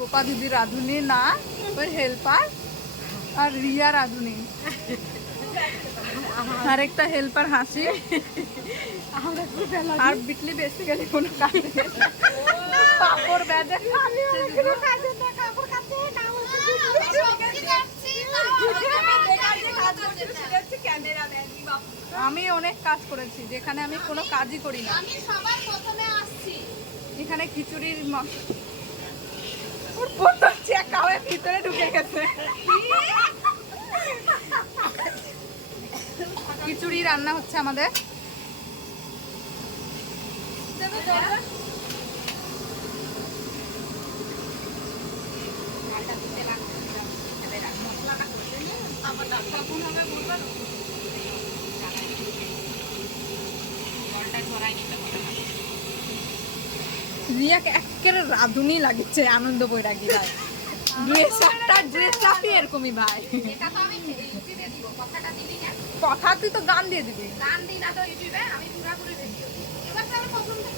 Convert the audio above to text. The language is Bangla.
গোপা দিদি রাঁধুনি না, ওই হেল্পার। আর রিয়া রাঁধুনি, আরেকটা হেল্পার হাসি। আর বিটলি বেসিক্যালি কোনো কাজ নেই, পাপড় বেঁধে আমি অনেক কাজ করেছি যেখানে আমি কোনো কাজই করি না। এখানে খিচুড়ির ভিতরে ঢুকে গেছে। খিচুড়ি রান্না হচ্ছে আমাদের। রিয়াকে একেবারে রাঁধুনি লাগছে, আনন্দ বৈরাগী ভাই। ড্রেস আপই এরকমই ভাই। কথা তুই তো গান দিয়ে দিবি।